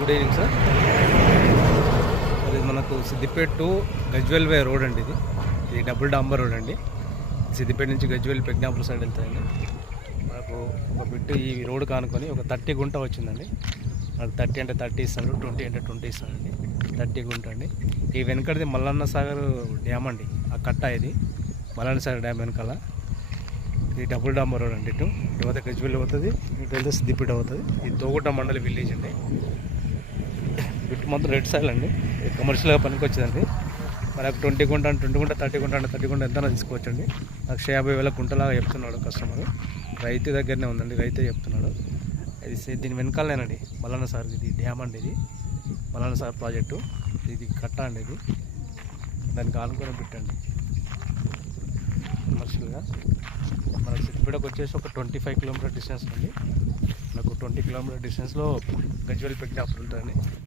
Good evening sir. అది మనకు Siddipet to Gajwel way road అండి. ఇది డబుల్ డాంబర్ రోడ్ అండి. సిద్దిపేట నుంచి గజ్వేల్ పెగ్నాపూర్ సైడ్ వెళ్తాయండి. మనకు ఒక బిట్ ఈ రోడ్ కానుకొని ఒక 30 గుంట వచ్చిందండి. మనకు 30 అంటే 30 ఇస్తాడు, 20 అంటే 20 ఇస్తాడండి. 30 గుంట అండి. ఈ వెనకటిది మల్లన్న సాగర్ డ్యామ్ అండి. ఆ కట్ట ఇది మల్లన్న సాగర్ డ్యామ్ వెనకాల. ఇది డబుల్ డాంబర్ రోడ్ అండి. ఇటు పోతే గజ్వేల్ అవుతుంది, ఇటు వెళ్తే సిద్దిపేట అవుతుంది. ఇది తోగుట మండలి విలేజ్ అండి. ఇటు మాత్రం రెడ్ సైల్ అండి. ఇది కమర్షియల్గా పనికి వచ్చిందండి. మనకు 20 గుంట అంటే 20 గుంట, 30 గుంట అంటే 30 గుంట ఎంతైనా తీసుకోవచ్చండి. 1,50,000 గుంటలాగా చెప్తున్నాడు కస్టమర్. రైతు దగ్గరనే ఉందండి, రైతే చెప్తున్నాడు. ఇది దీని వెనకాలేనండి మల్లన్న సార్. ఇది డ్యామ్ అండి. ఇది మల్లన్న సార్ ప్రాజెక్టు. ఇది కట్ట అండి. ఇది దానికి ఆనుకొని పెట్టండి. కమర్షియల్గా మనకు సిద్దిపేటకు వచ్చేసి ఒక 25 కిలోమీటర్ డిస్టెన్స్ అండి. మనకు 20 కిలోమీటర్ డిస్టెన్స్లో గజ్వేల్ పెగ్నాపూర్ ఉంటుందండి.